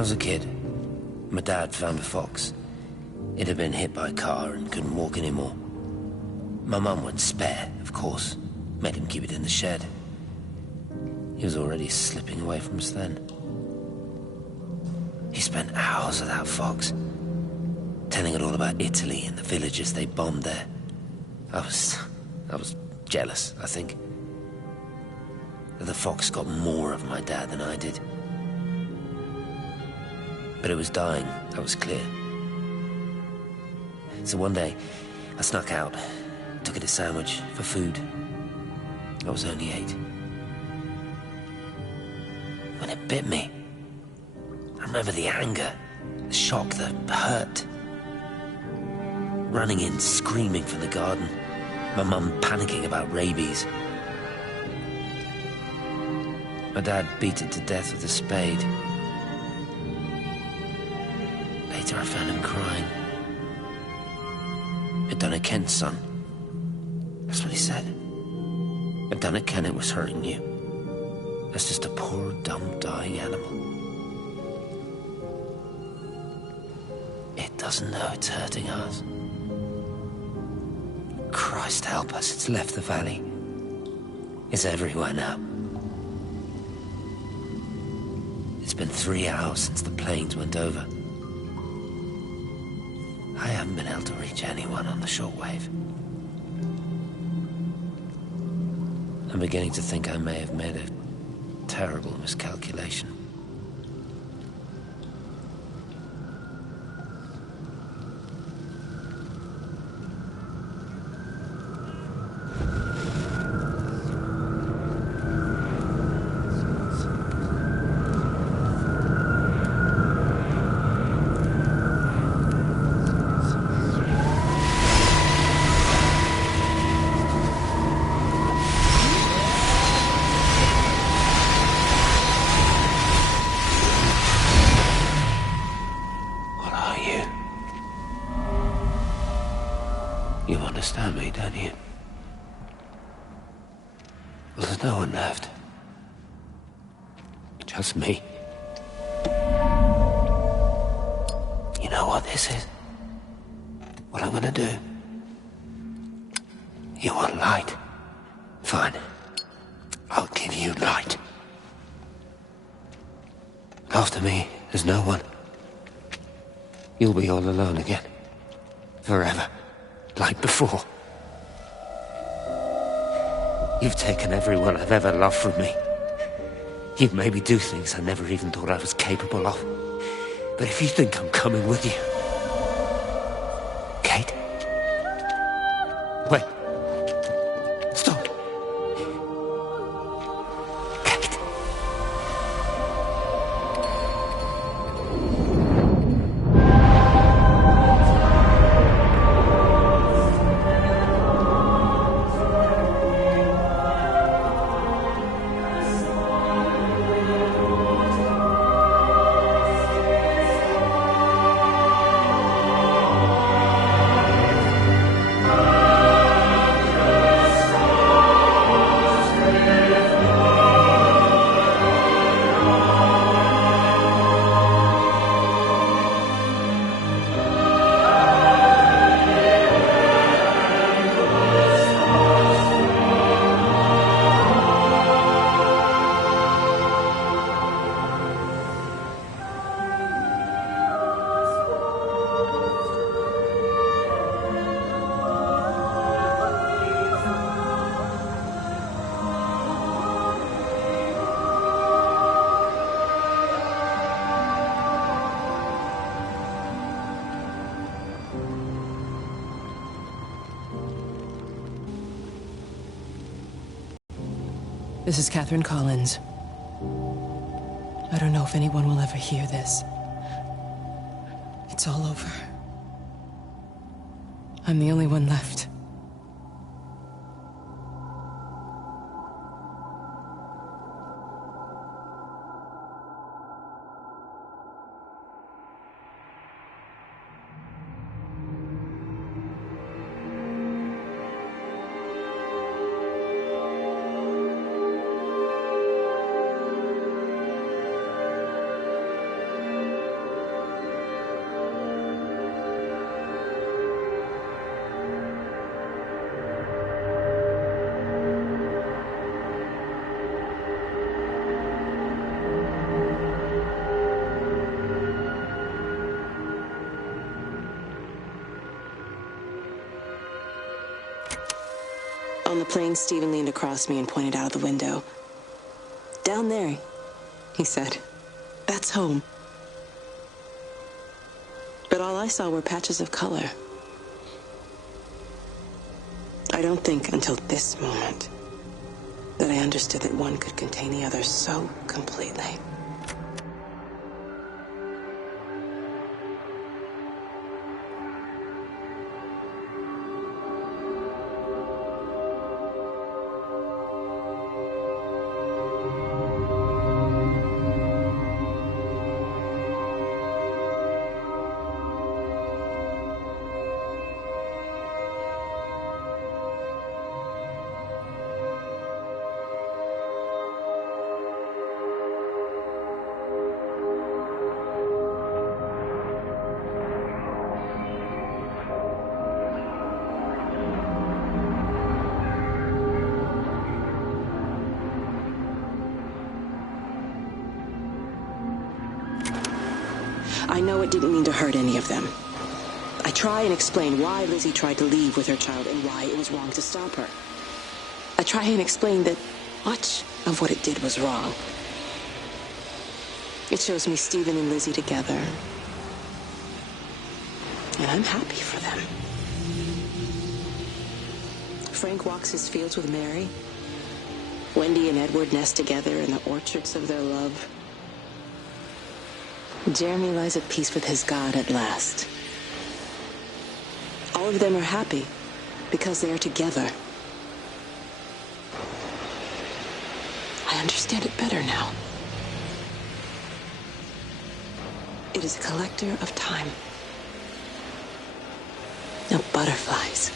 I was a kid, my dad found a fox. It had been hit by a car and couldn't walk anymore. My mum went spare, of course, made him keep it in the shed. He was already slipping away from us then. He spent hours with that fox, telling it all about Italy and the villages they bombed there. I was jealous, I think. That the fox got more of my dad than I did. But it was dying, that was clear. So one day, I snuck out, took it a sandwich for food. I was only 8. When it bit me, I remember the anger, the shock, the hurt. Running in, screaming from the garden, my mum panicking about rabies. My dad beat it to death with a spade. Later I found him crying. I'd done it, Ken, son. That's what he said. I'd done it, Ken, it was hurting you. That's just a poor, dumb, dying animal. It doesn't know it's hurting us. Christ help us, it's left the valley. It's everywhere now. It's been 3 hours since the planes went over. I haven't been able to reach anyone on the shortwave. I'm beginning to think I may have made a terrible miscalculation. You understand me, don't you? Well, there's no one left. Just me. You know what this is? What I'm gonna do? You want light? Fine. I'll give you light. After me, there's no one. You'll be all alone again. Forever. Like before. You've taken everyone I've ever loved from me. You've made me do things I never even thought I was capable of. But if you think I'm coming with you... Kate? Wait. Stop. Kate. This is Catherine Collins. I don't know if anyone will ever hear this. It's all over. I'm the only one left. On the plane, Stephen leaned across me and pointed out of the window. "Down there," he said. "That's home." But all I saw were patches of color. I don't think until this moment that I understood that one could contain the other so completely. I know it didn't mean to hurt any of them. I try and explain why Lizzie tried to leave with her child and why it was wrong to stop her. I try and explain that much of what it did was wrong. It shows me Stephen and Lizzie together. And I'm happy for them. Frank walks his fields with Mary. Wendy and Edward nest together in the orchards of their love. Jeremy lies at peace with his God at last. All of them are happy because they are together. I understand it better now. It is a collector of time, of butterflies.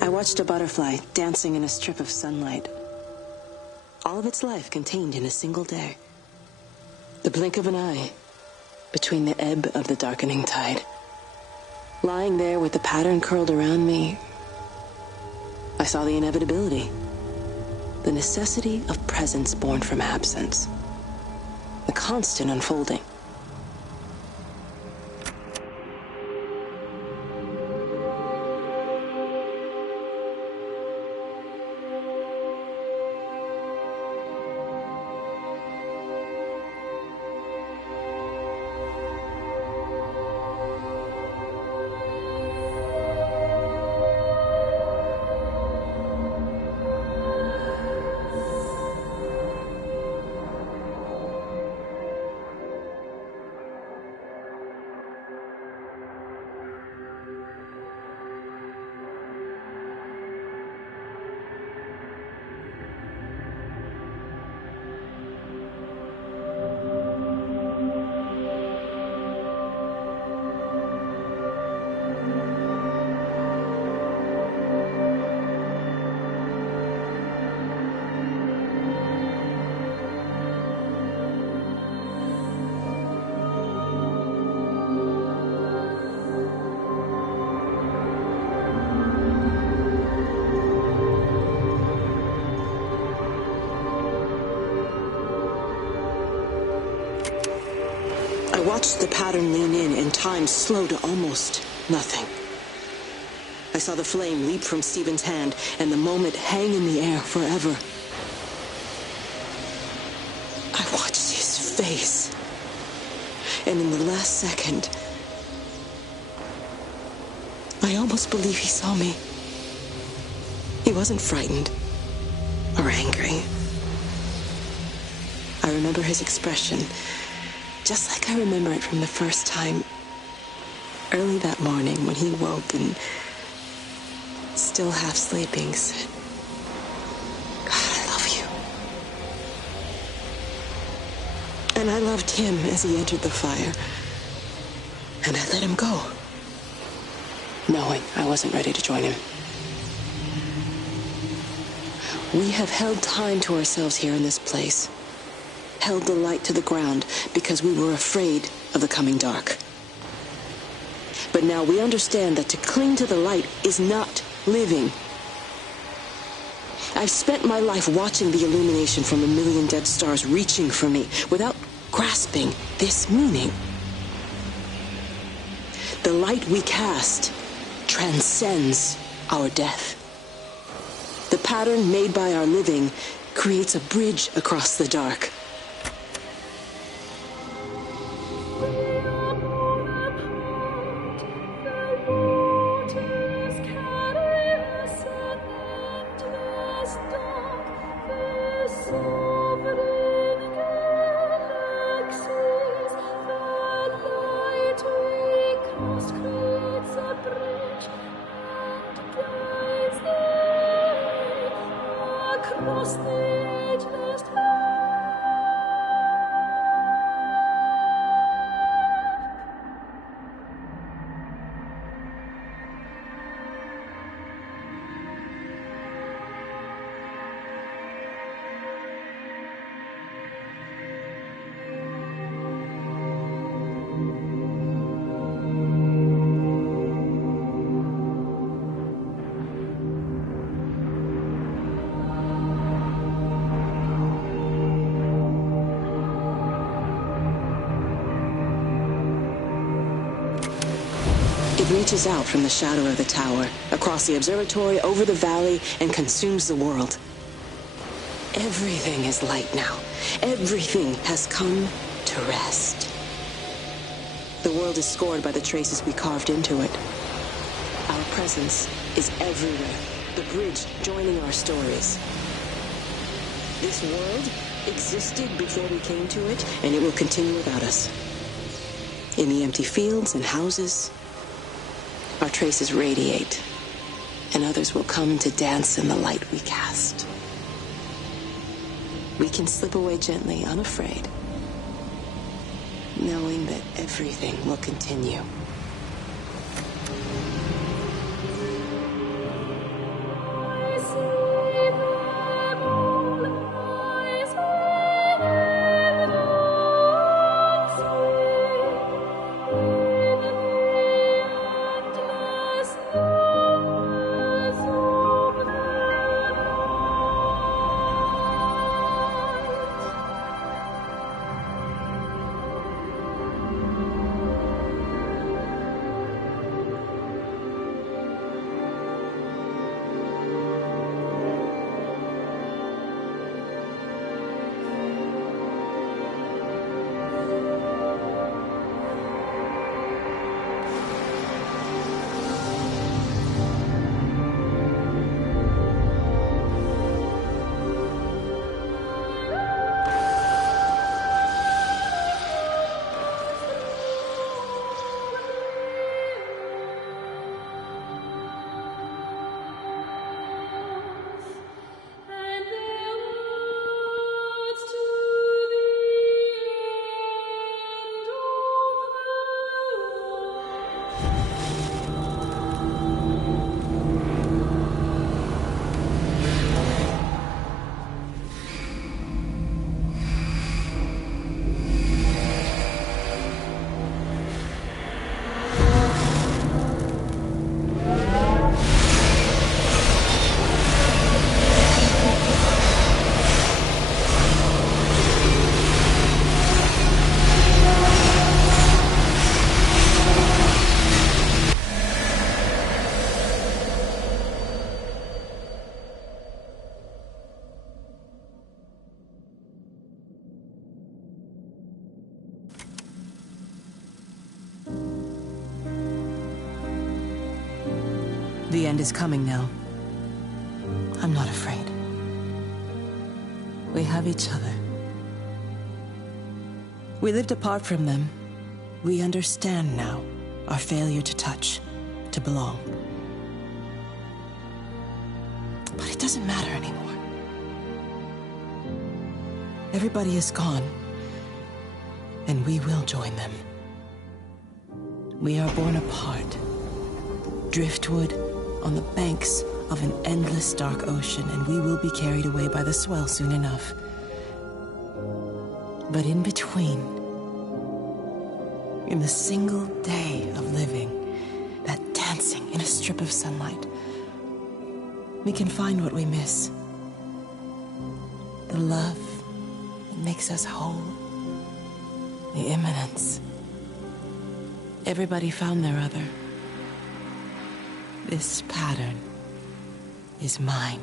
I watched a butterfly dancing in a strip of sunlight. All of its life contained in a single day. The blink of an eye between the ebb of the darkening tide. Lying there with the pattern curled around me, I saw the inevitability. The necessity of presence born from absence. The constant unfolding. I watched the pattern lean in and time slow to almost nothing. I saw the flame leap from Stephen's hand, and the moment hang in the air forever. I watched his face, and in the last second, I almost believe he saw me. He wasn't frightened or angry. I remember his expression, just like I remember it from the first time, early that morning when he woke and, still half sleeping, said, "God, I love you." And I loved him as he entered the fire, and I let him go, knowing I wasn't ready to join him. We have held time to ourselves here in this place, held the light to the ground because we were afraid of the coming dark. But now we understand that to cling to the light is not living. I've spent my life watching the illumination from a million dead stars reaching for me without grasping this meaning. The light we cast transcends our death. The pattern made by our living creates a bridge across the dark. It reaches out from the shadow of the tower, across the observatory, over the valley, and consumes the world. Everything is light now. Everything has come to rest. The world is scored by the traces we carved into it. Our presence is everywhere, the bridge joining our stories. This world existed before we came to it, and it will continue without us. In the empty fields and houses, our traces radiate, and others will come to dance in the light we cast. We can slip away gently, unafraid, knowing that everything will continue. The end is coming now. I'm not afraid. We have each other. We lived apart from them. We understand now our failure to touch, to belong. But it doesn't matter anymore. Everybody is gone, and we will join them. We are born apart, driftwood on the banks of an endless dark ocean, and we will be carried away by the swell soon enough. But in between, in the single day of living, that dancing in a strip of sunlight, we can find what we miss. The love that makes us whole. The imminence. Everybody found their other. This pattern is mine.